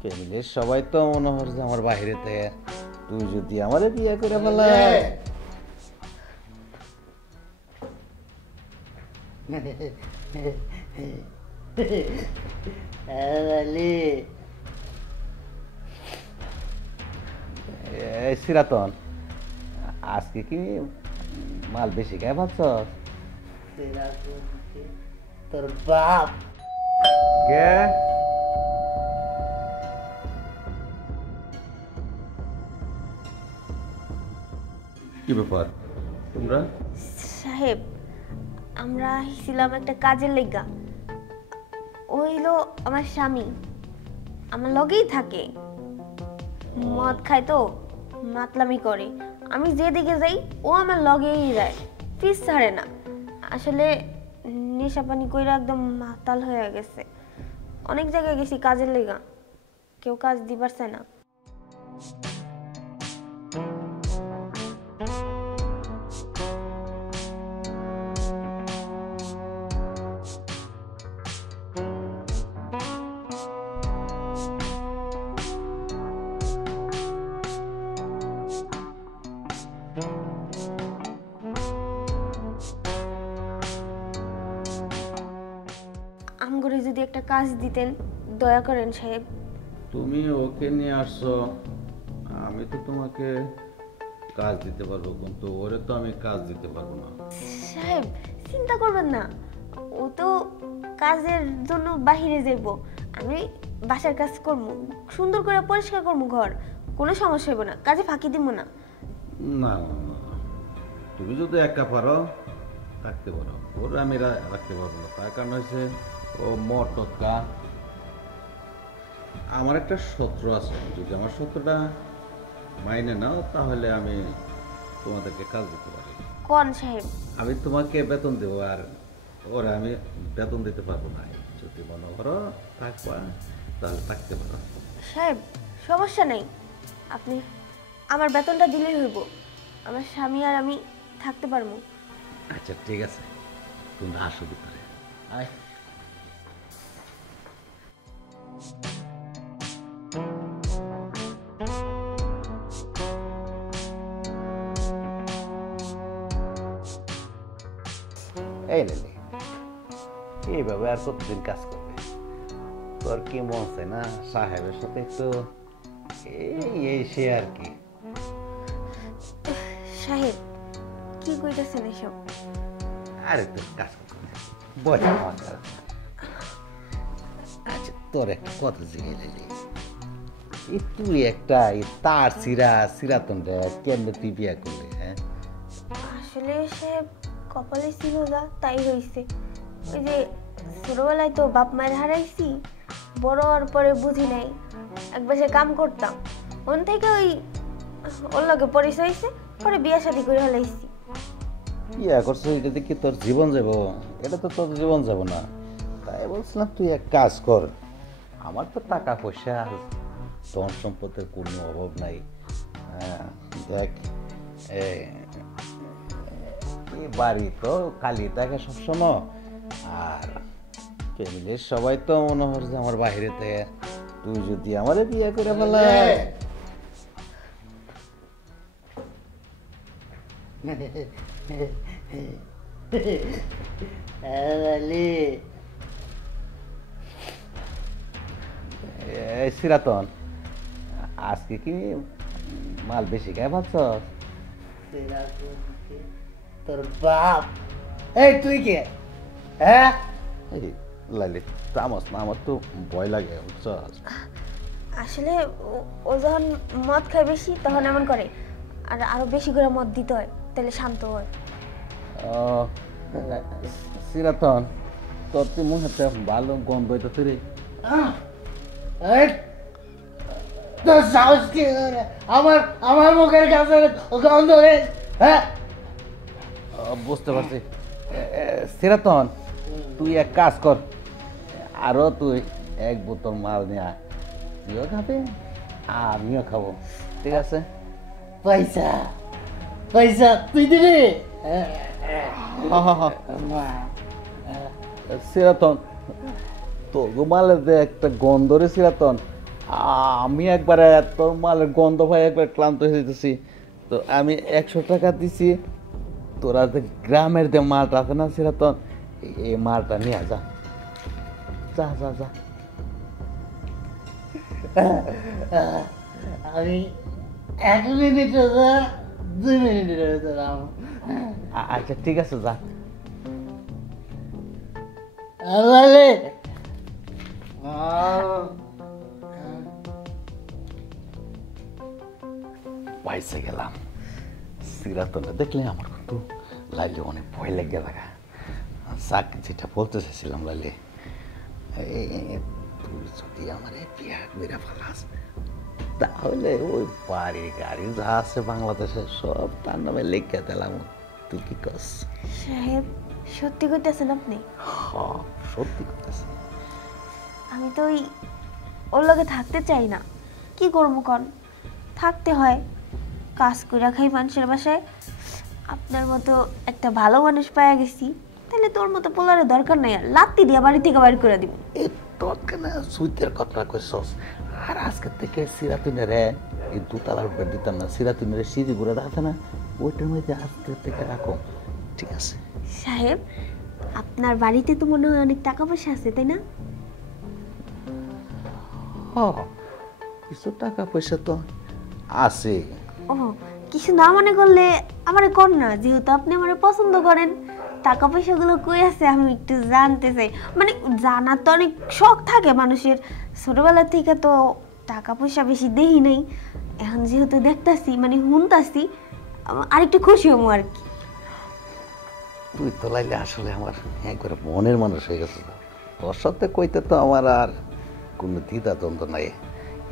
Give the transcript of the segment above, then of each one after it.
ফ্যামিলির সবাই তো মনে হয় যে আমার বাইরে থেকে তুই যদি আমারে বিয়ে করে ফেলাস। এই সিরাতন, আজকে কি মাল বেশি খাই ভাবছস? তোর বাপ কে? কি ব্যাপার তোমরা? সাহেব, আমরা ছিলাম একটা কাজের লেগা। ও হইলো আমার স্বামী, আমার লগেই থাকে। মদ খায় তো মাতলামি করে, আমি যেদিকে যাই ও আমার লগেই যায়, পিছ ছাড়ে না। আসলে নেশা পানি কইরা একদম মাতাল হয়ে গেছে। অনেক জায়গায় গেছি কাজের লেগা, কেউ কাজ দিবার চায় না। আমগরে যদি একটা কাজ দিতেন দয়া করেন সাহেব। তুমি ওকে নিয়ে আসছো, আমি তো তোমাকে কাজ দিতে পারবো, কিন্তু ওরে তো আমি কাজ দিতে পারবো না। সাহেব চিন্তা করবেন না, ও তো কাজের জন্য বাহিরে যাইব, আমি বাসার কাজ করব, সুন্দর করে পরিষ্কার করব ঘর, কোনো সমস্যা হইব না, কাজে ফাঁকি দিব না। না না, না, না। তুমি যদি একা পারো থাকতে পারো, ওর আমি রাখতে পারবো না। তার কারণ হচ্ছে ও মদ টটকা। আমার একটা শত্রু আছে, যদি আমার শত্রুটা মাইনে নাও তাহলে আমি তোমাদেরকে কাজ দিতে পারি। কোন সাহেব? আমি তোমাকে বেতন দেবো, আর ওরা আমি বেতন দিতে পারবো না। যদি মনে করো থাকবা তাহলে থাকতে পারো। সাহেব সমস্যা নেই, আপনি আমার বেতনটা দিলেই হইব, আমার স্বামী আর আমি থাকতে পারবো। আচ্ছা ঠিক আছে, তুমি আসো ভিতরে। আয়। এই নেলি, এইভাবে আর কতদিন কাজ করবে? তোর কি মন চায় না সাহেবের সাথে একটু এই সে আর কি? সাহেব কি কইতাছেন এসব? আরে তোর কাজ করতে বয় আমার কাজ। আচ্ছা তোর একটা কথা জিজ্ঞেস লাইলি, তুই একটা তার সিরাতনটা কেমনে তুই বিয়া করলি? হ্যাঁ আসলে সাহেব কপালে ছিল যা তাই হইছে। ওই যে ছোটবেলায় তো বাপ মায়ের হারাইছি, বড় হওয়ার পরে বুঝি নাই, এক বাসে কাম করতাম, ওন থেকে ওর লগে পরিচয় হয়েছে, পরে বিয়া শাদী করে ফেলাইছি। বিয়া করছো, এটাতে কি তোর জীবন যাব? এটা তো তোর জীবন যাব না। তাই বলছিলাম তুই এক কাজ কর, আমার তো টাকা পয়সা ধন সম্পদের কোনো অভাব নাই। দেখ এই বাড়ি তো খালি থাকে সবসময়, আর ফ্যামিলির সবাই তো মনে হয় যে আমার বাইরে থেকে তুই যদি আমারে বিয়ে করে ফেলাস। এই সিরাতন, আজকে কি মাল বেশি খাই ভাবছস? তোর বাপ। এই তুই কে? হ্যাঁ এই লাইলি তামস না, আমার তো ভয় লাগে বুঝছস। আসলে ও যখন মদ খায় বেশি তখন এমন করে, আর আরো বেশি করে মদ দিতে হয়, তাহলে শান্ত হয়। সিরাতন, তোর তুই মুখে ভালো গন্ধ হইতেছে রে। তোর সাহস কি করে আমার আমার মুখের কাছে গন্ধ রে? হ্যাঁ বুঝতে পারছি। সিরাতন, তুই এক কাজ কর, আরো তুই এক বোতল মাল নিয়ে আয়, তুইও খাবে আমিও খাবো, ঠিক আছে? পয়সা পয়সা তুই দিবি? সিরাতন, তোর মালে যে একটা গন্ধ রে সিরাতন, আমি একবারে তোর মালের গন্ধ ভাই একবার ক্লান্ত হয়ে যেতেছি, তো আমি 100 টাকা দিছি, তোরা যে গ্রামের যে মালটা আছে না সেটা তো এই মালটা নিয়ে যা যা যা যা। আমি 1 মিনিটে যা, 2 মিনিটের ভিতরে যাবো। আচ্ছা ঠিক আছে যা। আলালে পাইসে গেলাম। সিরাতনে দেখলে আমার কিন্তু লাইলে অনেক ভয় লেগে লাগা। চাকরি যেটা বলতে চাইছিলাম লাইলে, তুই যদি আমার বিয়া করে ফেলাস তাহলে ওই বাড়ি গাড়ি যা আছে বাংলাদেশে সব তার নামে লিখে দিলাম। তুই কি কস? সাহেব সত্যি কইতেছেন আপনি? সত্যি করতেছি। আমি তো ওর লগে থাকতে চাই না, কি করবো কন? থাকতে হয়, কাজ করে খাই মানুষের বাসায়। আপনার মতো একটা ভালো মানুষ পাওয়া গেছি, তাহলে তোর মতো পোলারের দরকার নাই, আর লাত্তি দিয়ে বাড়ি থেকে বাইর করে দিব। এই তৎক্ষণা সুইতের কথা কইছস। আর আজকে থেকে সিরাতুনেরে এই দুতলার উপরে দিতাম না, সিরাতুনেরে সিঁড়ি ঘুরে রাখে না, ওইটার মধ্যে আজকে থেকে রাখো, ঠিক আছে? সাহেব আপনার বাড়িতে তো মনে হয় অনেক টাকা পয়সা আছে, তাই না? কিছু টাকা পয়সা তো আছে। ও কিছু না মনে করলে আমারে কর না, যেহেতু আপনি আমারে পছন্দ করেন। টাকা পয়সাগুলো কই আছে আমি একটু জানতে চাই, মানে জানার তো অনেক শখ থাকে মানুষের, ছোটবেলা থেকে তো টাকা পয়সা বেশি দেই নাই, এখন যেহেতু দেখতাছি মানে শুনতাছি আরেকটু খুশি হবো আর কি। তুই তো লাইলে আসলে আমার একবারে মনের মানুষ হয়ে গেছে। তোর সাথে কইতে তো আমার আর কোনো দ্বিধা দ্বন্দ্ব নাই।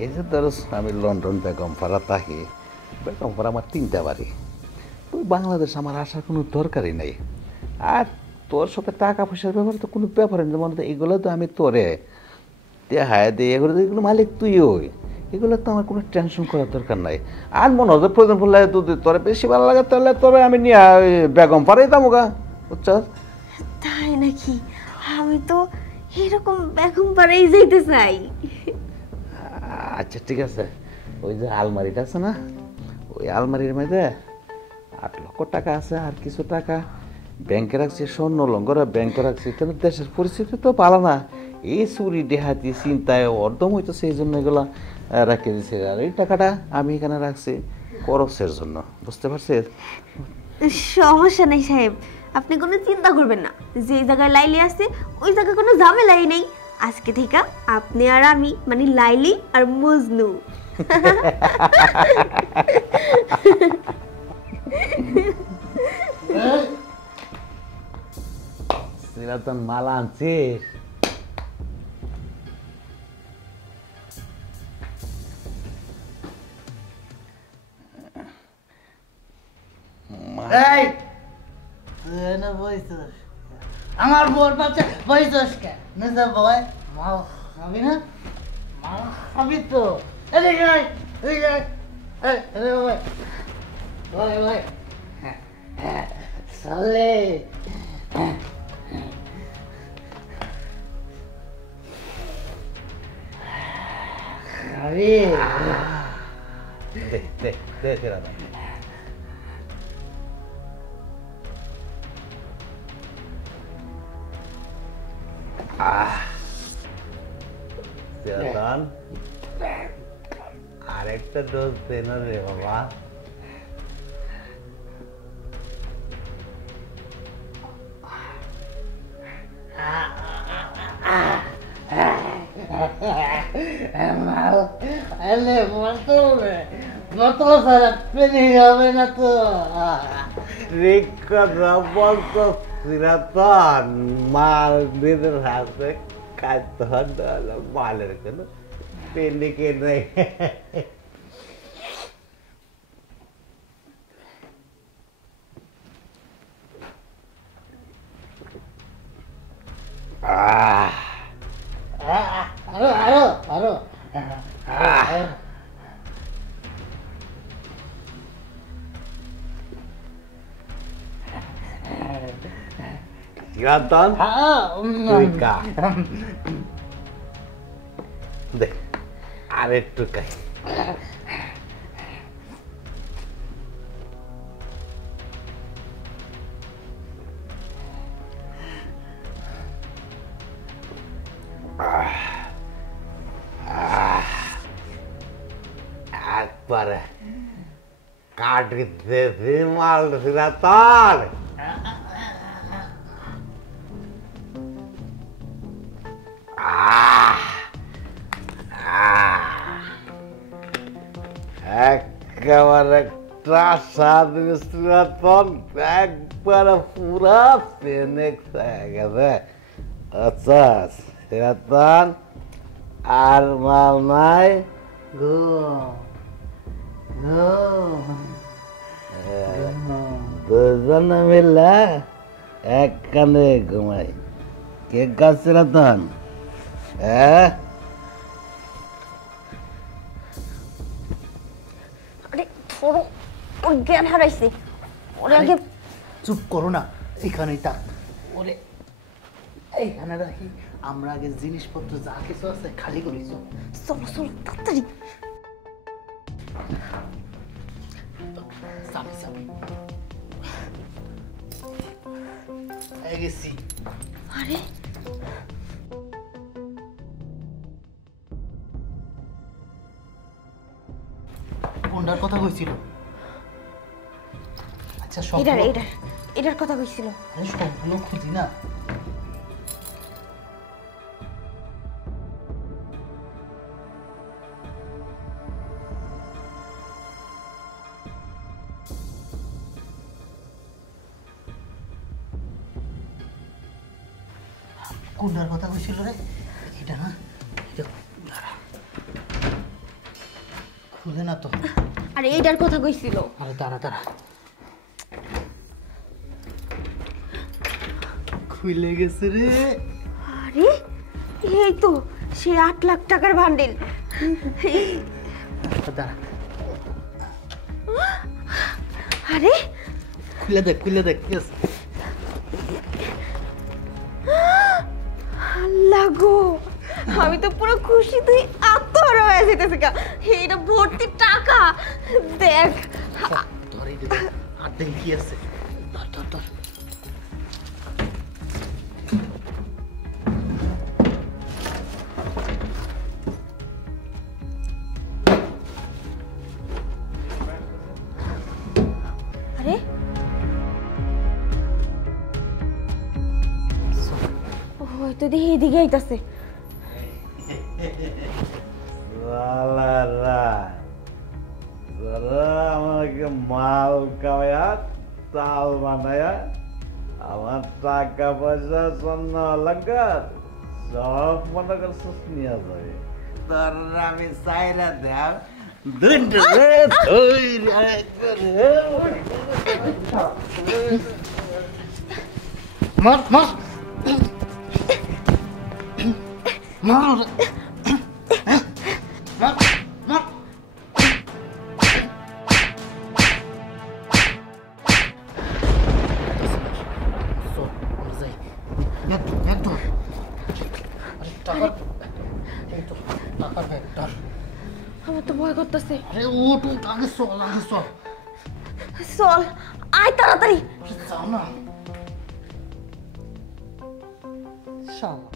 এই যে ধরো আমি লন্ডন বেগমপাড়া থাকি, বেগমপাড়া আমার 3টা বাড়ি। তুই বাংলাদেশ আমার আসার কোনো দরকারই নাই। আর তোর সাথে টাকা পয়সার ব্যাপারে তো কোনো ব্যাপার নেই, মনে এগুলো তো আমি তোরে দেখায় দিই, এগুলো মালিক তুই ওই, এগুলো তো আমার কোনো টেনশন করার দরকার নাই। আর মনে হয় প্রয়োজন পড়লে তোরে বেশি ভালো লাগে তাহলে তবে আমি নিয়ে বেগমপাড়াই যাবো গা, বুঝছ? তাই নাকি? আমি তো এরকম বেগমপাড়াই যাইতে চাই। আচ্ছা ঠিক আছে, ওই যে আলমারিটা আছে না, ওই আলমারির মধ্যে 8 লক্ষ টাকা আছে, আর কিছু টাকা ব্যাংকে রাখছি, স্বর্ণ লঙ্গরা ব্যাংকে রাখছি। কিন্তু দেশের পরিস্থিতি তো ভালো না, এই চুরি দেহাতি চিন্তায় অর্ধম হইতেছে, এই জন্য এগুলো রেখে দিছি। আর এই টাকাটা আমি এখানে রাখছি খরচের জন্য, বুঝতে পারছিস? সমস্যা নেই সাহেব, আপনি কোনো চিন্তা করবেন না, যে জায়গায় লাইলি আছে ওই জায়গায় কোনো ঝামেলাই নেই। আজকে থেকে আপনি আর আমি মানে লাইলি আর মজনু। সিরাতন মালা আনছিস? এই তুই এনে বইছস, আমার বোর পাশে বইছস কে? নিজে বয়, মাল খাবি না? মাল খাবি তো, এদিকে আয়, এদিকে আয়, এদিকে বয়, বয় বয়, চলে খাবি? দে দে দে সিরাতন। সিরাতন আরেকটা ডোজ দে না রে বাবা। মাল এনে বোতল ছাড়া পেনি হবে না তো। কথা বলতো সিরাতন, মাল নিজের হাতে খাইতে হলো, মালের কোনো পেন্ডিকে নেই। আরো আরো আরো সিরাতন তুই কা দে, আর আর একটু খাই। একবারে কাটিতে মাল ছিল তোর। একেবারে স্বাদ মিশ্রণ একবারে পুরা ফেনেক্স হয়ে গেছে। আচ্ছা সেরতন আর মাল নাই। দুজনে মিলে এক কানে ঘুমাই। কে গাছ রতন? আরে ছোড়ো, ওর জ্ঞান হারাইছে। ওরে আগে চুপ করো না, এখানেই থাক। ওরে এইখানে রাখি, আমরা আগে জিনিসপত্র যা কিছু আছে খালি করি। চলো চলো তাড়াতাড়ি। চাবি চাবি গেছি। আরে কোনটার কথা কইছিল? আচ্ছা সব এটার কথা কইছিল। আরে সবগুলো খুঁজি না। কোনটার কথা কইছিল রে? এটা না, এটা খুলে না তো। আরে এইটার কথা কইছিল। আরে দাঁড়া দাঁড়া, খুলে গেছে রে। আরে এই তো সে 8 লাখ টাকার বান্ডিল। দাঁড়া, আরে খুলে দেখ খুলে দেখ। আল্লাহ গো, আমি তো পুরো খুশি, তুই আত্মহারা হয়ে যেতেছে। এটা ভর্তি টাকা দেখ। ধরে আর দেখ কি আছে। ধর ধর ধর। আরে হয়তো দেখি এদিকে আইতাছে। আমাকে মাল খাওয়া চাল বানায়া আমার টাকা পয়সা স্বর্ণ অলঙ্কার সব মনে করছিস নিয়ে যাবে। তোর আমি চাইরা দেব মার মার মার মার মার। আমার তো ভয় করতেছে। আরে ওঠ ওঠ, আগে চল আগে চল। চল আয় তাড়াতাড়ি। যাও না শালা।